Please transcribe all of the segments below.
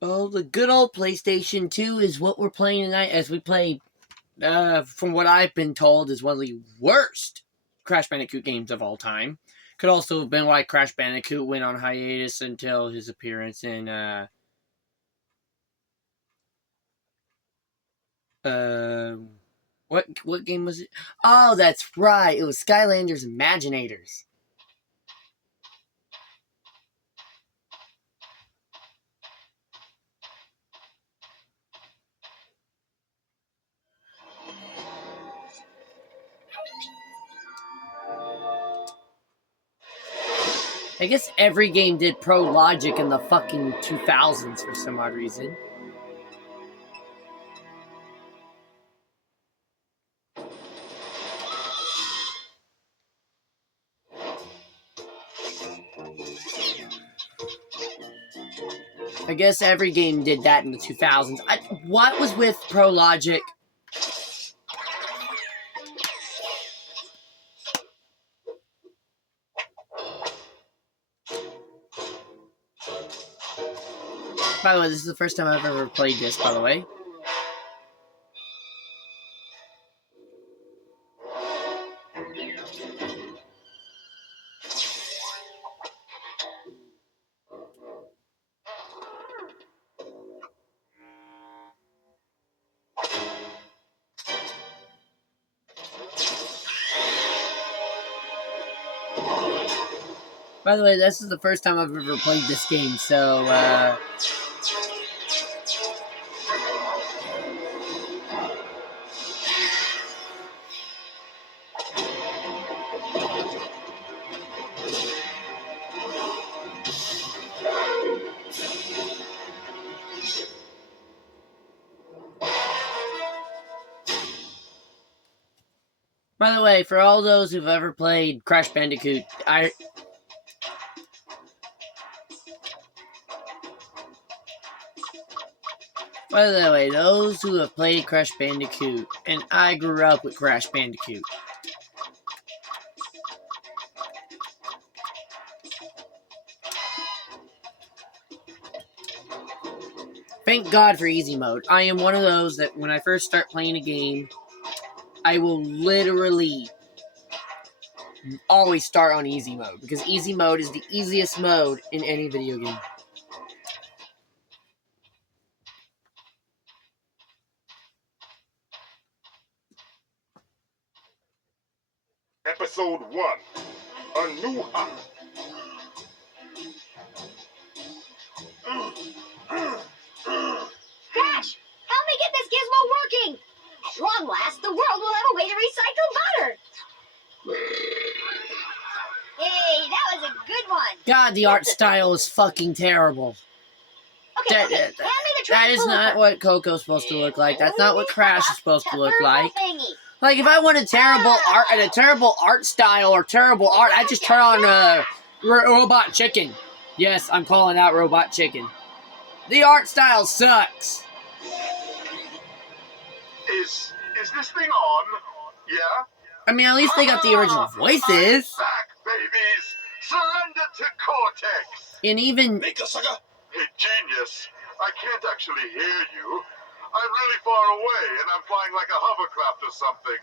Oh, the good old PlayStation 2 is what we're playing tonight as we play, from what I've been told, is one of the worst Crash Bandicoot games of all time. Could also have been why Crash Bandicoot went on hiatus until his appearance in, what game was it? Oh, that's right. It was Skylanders Imaginators. I guess every game did Pro Logic in the fucking 2000s for some odd reason. I guess every game did that in the 2000s. What was with Pro Logic? By the way, this is the first time I've ever played this, by the way. By the way, this is the first time I've ever played this game, so, by the way, for all those who've ever played Crash Bandicoot, By the way, those who have played Crash Bandicoot, and I grew up with Crash Bandicoot. Thank God for easy mode. I am one of those that when I first start playing a game, I will literally always start on easy mode, because easy mode is the easiest mode in any video game. Episode 1, A New High. Crash! Help me get this gizmo working! At long last, the world will have a way to recycle butter! Hey, that was a good one! God, the art style is fucking terrible. Okay, hand me the that is not what Coco's supposed to look like. That's not what Crash is supposed to look like. Like, if I want a terrible art and a terrible art style or terrible art, I just turn on Robot Chicken. Yes, I'm calling out Robot Chicken. The art style sucks. Is this thing on? Yeah? I mean, at least they got the original voices. I'm back, babies! Surrender to Cortex! And even... Hey, genius. I can't actually hear you. I'm really far away, and I'm flying like a hovercraft or something.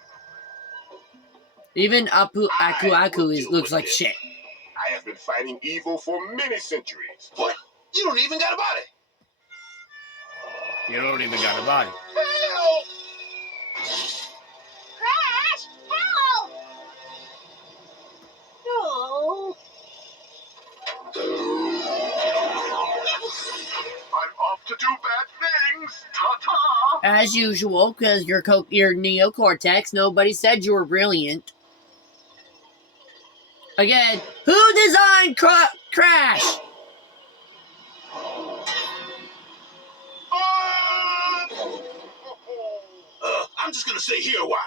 Even Aku Aku looks like shit. I have been fighting evil for many centuries. What? You don't even got a body. You don't even got a body. Help! Crash! Help! No. I'm off to do bad things. Ta-ta! As usual, because you're Neo-Cortex, nobody said you were brilliant. Again, who designed Crash? I'm just gonna stay here a while.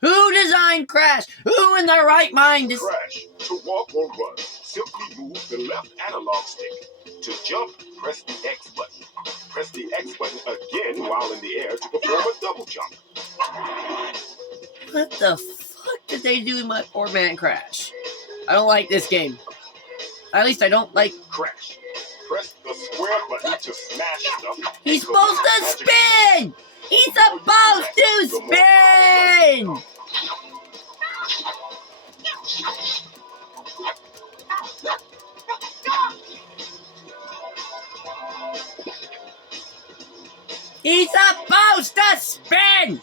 Who designed Crash? Who in their right mind is... Crash. To walk or run, simply move the left analog stick. To jump, press the X button. Press the X button again while in the air to perform a double jump. What the fuck did they do in my poor man Crash? I don't like this game. At least I don't like... Crash. Press the square square button to smash stuff. He's supposed to spin! He's supposed to spin! He's supposed to spin!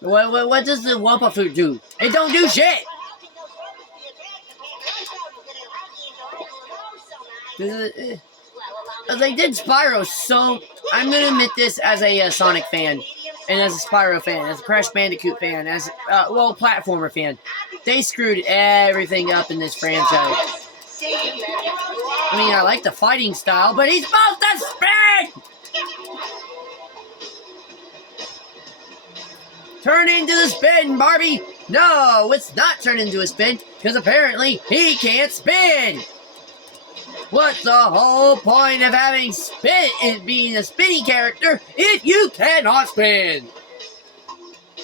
What does the Wumpa fruit do? It don't do shit! They did Spyro, so I'm gonna admit this as a Sonic fan, and as a Spyro fan, as a Crash Bandicoot fan, as platformer fan. They screwed everything up in this franchise. I mean, I like the fighting style, but he's supposed to spin! Turn into the spin, Barbie! No, it's not turn into a spin, because apparently he can't spin! What's the whole point of having being a spinny character if you cannot spin?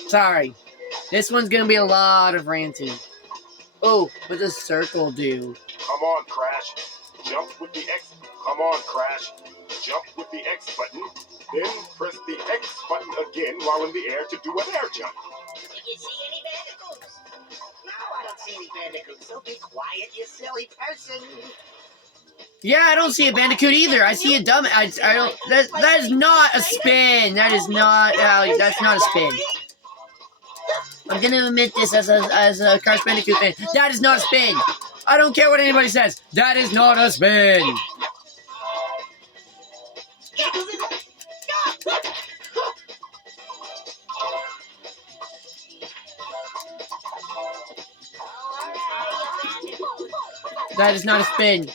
Sorry. This one's gonna be a lot of ranting. Oh, what does circle do? Come on, Crash. Jump with the X. Come on, Crash. Jump with the X button. Then press the X button again while in the air to do an air jump. Did you see any bandicoots? No, I don't see any bandicoots. So be quiet, you silly person. Yeah, I don't see a Bandicoot either. I see a dumb. I don't. That is not a spin. That is not. That's not a spin. I'm gonna admit this as a Crash Bandicoot fan. That is not a spin. I don't care what anybody says. That is not a spin. That is not a spin.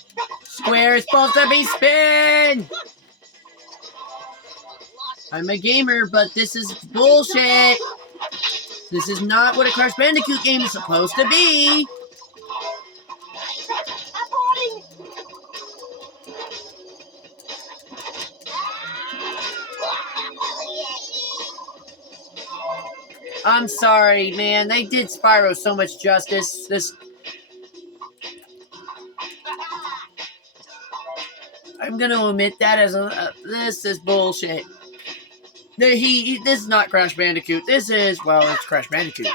Square is supposed to be spin! I'm a gamer, but this is bullshit. This is not what a Crash Bandicoot game is supposed to be. I'm sorry, man. They did Spyro so much justice. I'm gonna omit that as this is bullshit. This is not Crash Bandicoot. This is, well, it's Crash Bandicoot.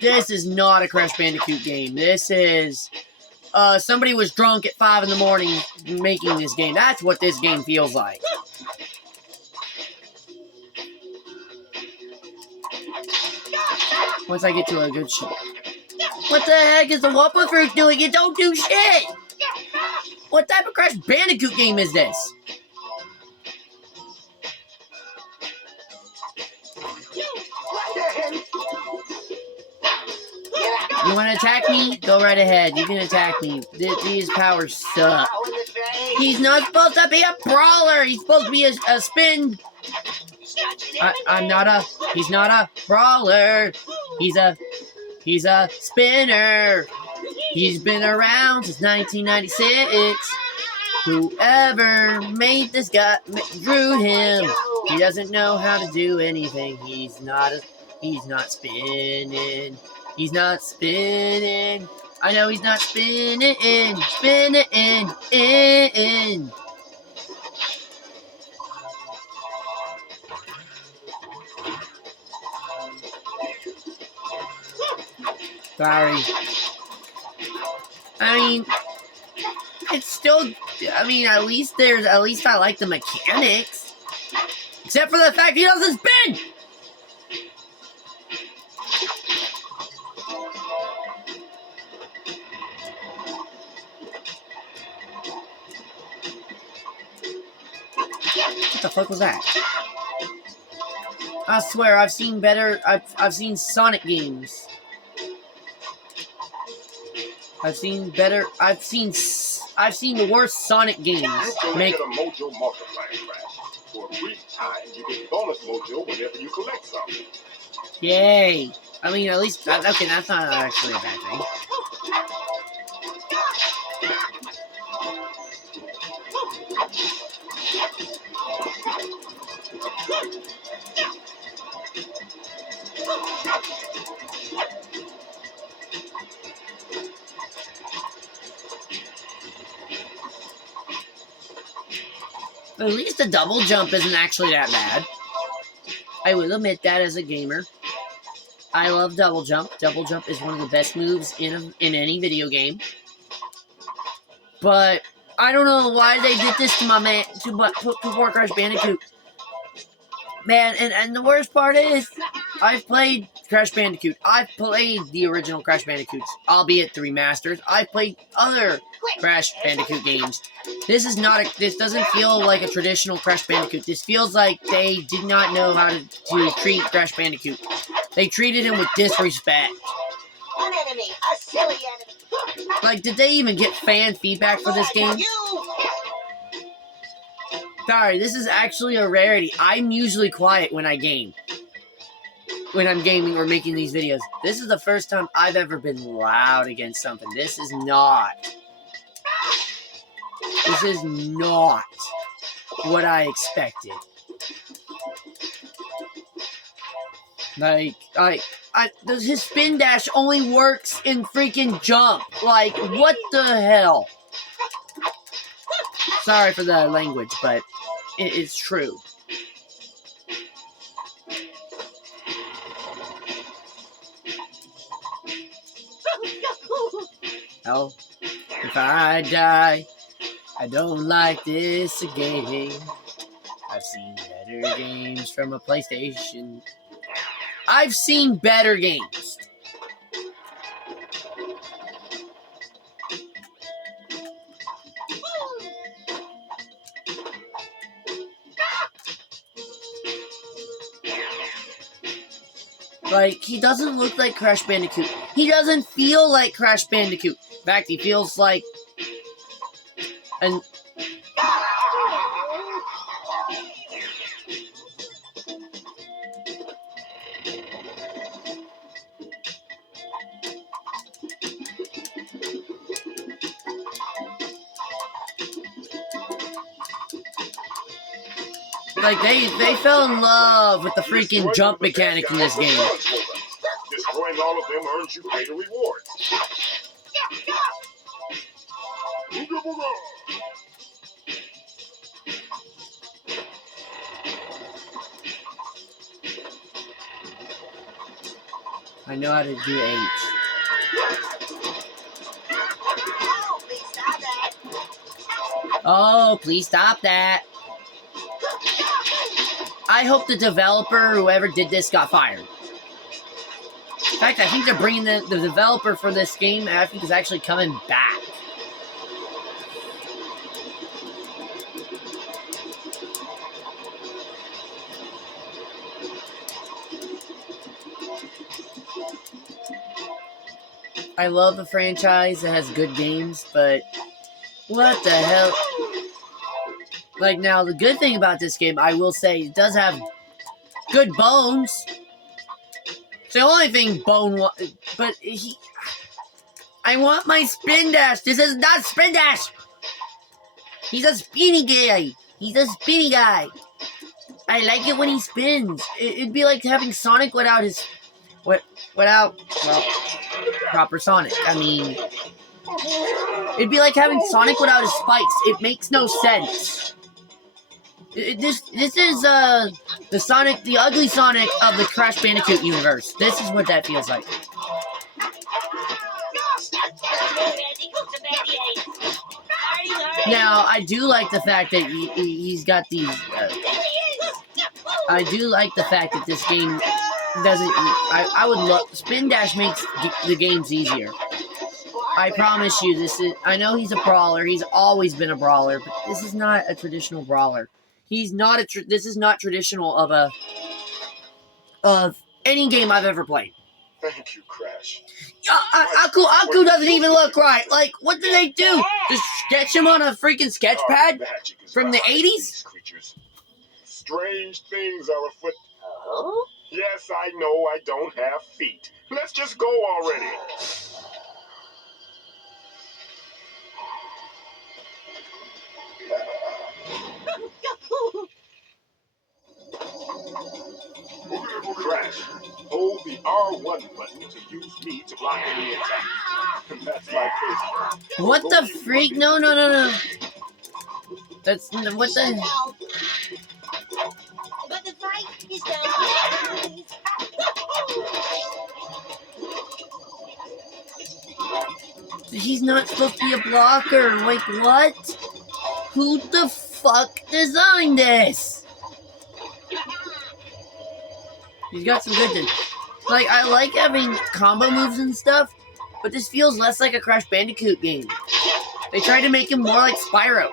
This is not a Crash Bandicoot game. This is, somebody was drunk at 5 in the morning making this game. That's what this game feels like. Once I get to a good shot. What the heck is the Wumpa fruit doing? It don't do shit! What type of Crash Bandicoot game is this? You want to attack me? Go right ahead. You can attack me. These powers suck. He's not supposed to be a brawler. He's supposed to be a spin. He's not a brawler. He's a spinner. He's been around since 1996. Whoever made this guy drew him. He doesn't know how to do anything. He's not spinning. He's not spinning. I know he's not spinning. Spinning. Sorry. I mean, it's still, at least I like the mechanics. Except for the fact he doesn't spin! What the fuck was that? I swear, I've seen Sonic games. I've seen the worst Sonic games. Make a mojo multiplier crash. For a brief time, you get bonus mojo whenever you collect something. Yay! I mean, at least okay. That's not actually a bad thing. At least the double jump isn't actually that bad. I will admit that as a gamer. I love double jump. Double jump is one of the best moves in any video game. But I don't know why they did this to my man, to poor Crash Bandicoot. Man, and the worst part is, I've played Crash Bandicoot. I've played the original Crash Bandicoots, albeit the remasters. I've played other Crash Bandicoot games. This doesn't feel like a traditional Crash Bandicoot. This feels like they did not know how to treat Crash Bandicoot. They treated him with disrespect. An enemy, a silly enemy. Like, did they even get fan feedback for this game? Sorry, this is actually a rarity. I'm usually quiet when I game. When I'm gaming or making these videos. This is the first time I've ever been loud against something. This is not what I expected. Like, his spin dash only works in freaking jump. Like, what the hell? Sorry for the language, but it's true. Hell, if I die, I don't like this game. I've seen better games from a PlayStation. I've seen better games. Like, he doesn't look like Crash Bandicoot. He doesn't feel like Crash Bandicoot. In fact, he feels like an... Like, they fell in love with the freaking jump mechanic in this game. Destroying all of them earns you greater rewards. I know how to do H. Oh, please stop that. I hope the developer, whoever did this, got fired. In fact, I think they're bringing the developer for this game, I think, is actually coming back. I love the franchise. It has good games, but what the hell? Like, now, the good thing about this game, I will say, it does have good bones. It's the only thing but I want my spin dash. This is not spin dash. He's a spinny guy. He's a spinny guy. I like it when he spins. It'd be like having Sonic without his... Without, well, proper Sonic. I mean... It'd be like having Sonic without his spikes. It makes no sense. This is the Sonic, the ugly Sonic of the Crash Bandicoot universe. This is what that feels like. Now, I do like the fact that he's got these. I do like the fact that this game doesn't. I would love Spin Dash makes the games easier. I promise you, this is. I know he's a brawler. He's always been a brawler, but this is not a traditional brawler. He's not a. This is not traditional of any game I've ever played. Thank you, Crash. Aku doesn't even look right. Like, what did they do? Just sketch him on a freaking sketch pad from the 80s? Strange things are afoot. Oh? Yes, I know I don't have feet. Let's just go already. Crash, hold the R1 button to use me to block any attacks. That's my favorite. What the freak? No. That's what the. But the fight is done. He's not supposed to be a blocker. Like what? Who the fuck designed this? He's got some good. Like I like having combo moves and stuff, but this feels less like a Crash Bandicoot game. They tried to make him more like Spyro.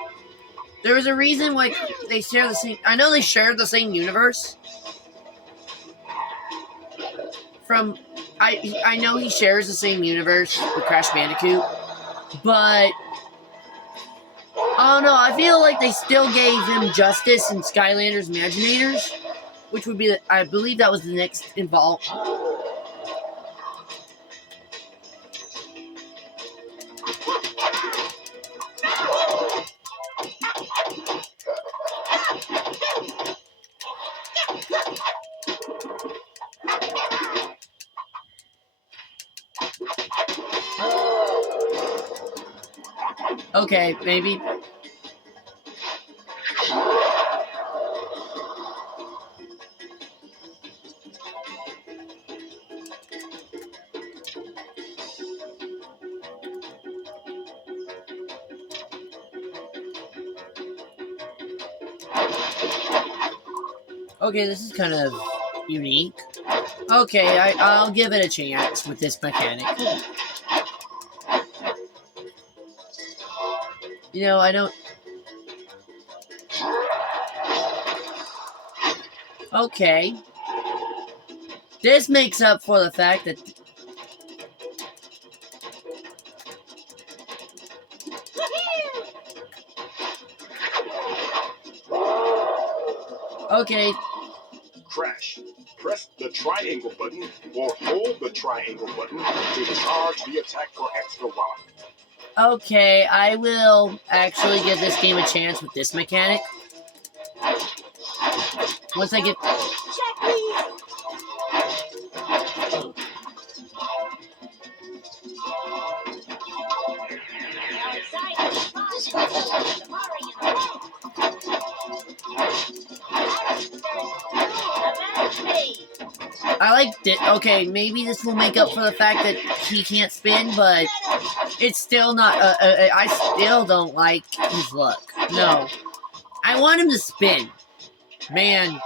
There was a reason why they share the same. I know they share the same universe. I know he shares the same universe with Crash Bandicoot, but I don't know. I feel like they still gave him Justice in Skylanders Imaginators, which would be, I believe that was the next involved. Okay, maybe. Okay, this is kind of unique. Okay, I'll give it a chance with this mechanic. You know, I don't... Okay. This makes up for the fact that... Okay. Crash. Press the triangle button or hold the triangle button to charge the attack for extra wallop. Okay, I will actually give this game a chance with this mechanic. Once I get... Check, please. I like it. Okay, maybe this will make up for the fact that he can't spin, but it's still not... I still don't like his luck. No. I want him to spin. Man,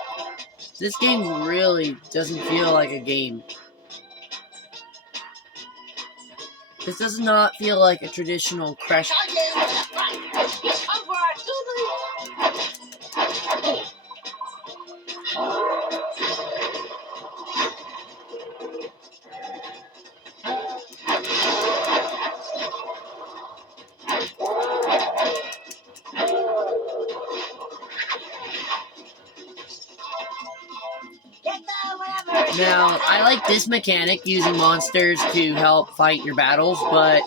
this game really doesn't feel like a game. This does not feel like a traditional Crash. Now, I like this mechanic, using monsters to help fight your battles, but...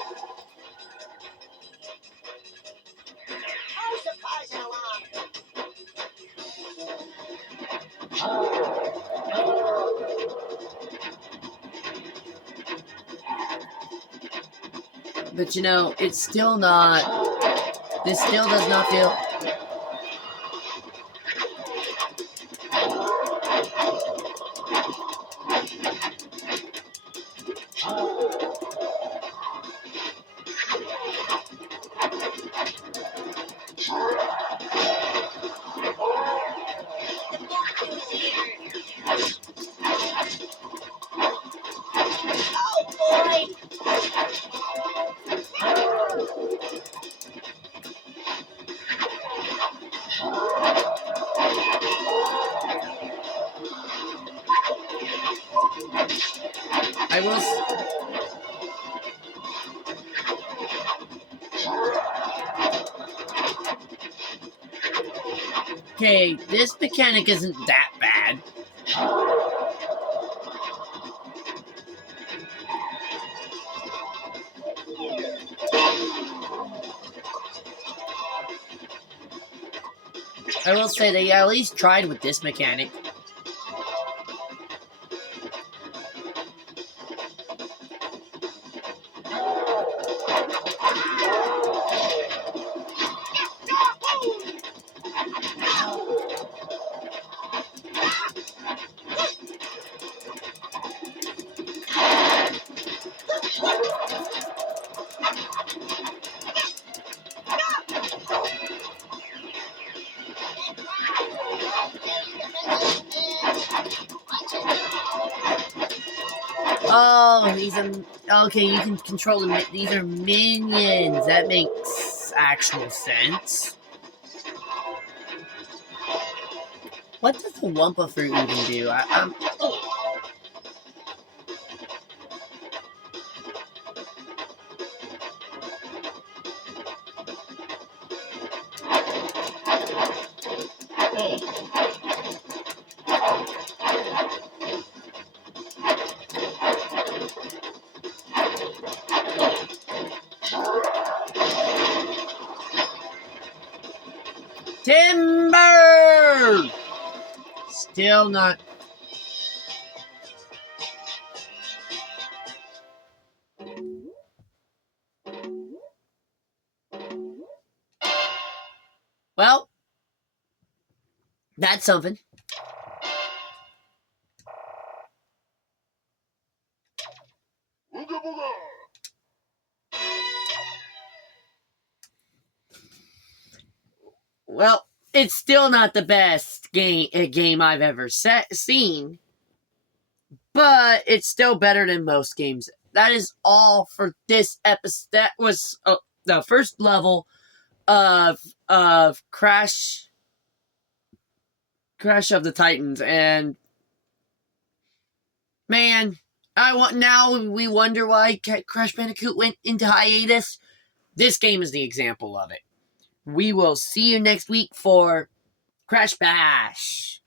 But you know, it's still not... This still does not feel... I will... Okay, this mechanic isn't that bad. I will say they at least tried with this mechanic. Oh, okay, you can control these are minions. That makes actual sense. What does the Wumpa fruit even do? Timber! Still not. Well, that's something. Well, it's still not the best game I've ever seen, but it's still better than most games. That is all for this episode. That was the first level of Crash of the Titans, and man, now we wonder why Crash Bandicoot went into hiatus. This game is the example of it. We will see you next week for Crash Bash.